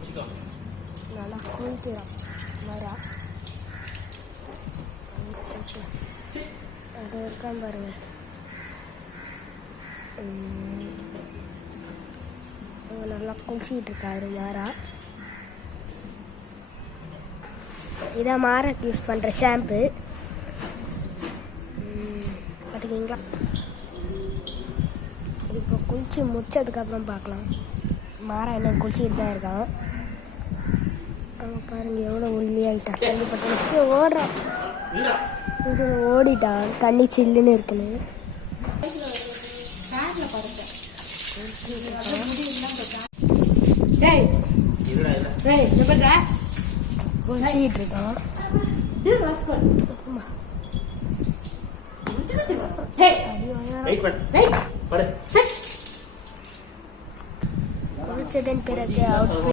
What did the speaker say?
நல்லா குளிக்கிறான் வரா. அது இருக்கான் பாருங்க. நல்லா குளிச்சிக்கிட்டு இருக்காரு மாறா. இதான் மாறாக்கு யூஸ் பண்ணுற ஷாம்பு பார்த்துக்கிங்களா. இப்போ குளிச்சு முடிச்சதுக்கப்புறம் பார்க்கலாம். மாறா என்ன குளிச்சுக்கிட்டு தான் இருக்கான். அவன் பாருங்க எவ்வளோ ஒல்லியாகிட்டான். தண்ணி ஓடுறான். ஓடிட்டான் தண்ணி சில்லுன்னு இருக்குன்னு. குளிச்சுக்கிட்டு இருக்கான். குளிச்சதன் பிறகு அவுட்ஃபிட்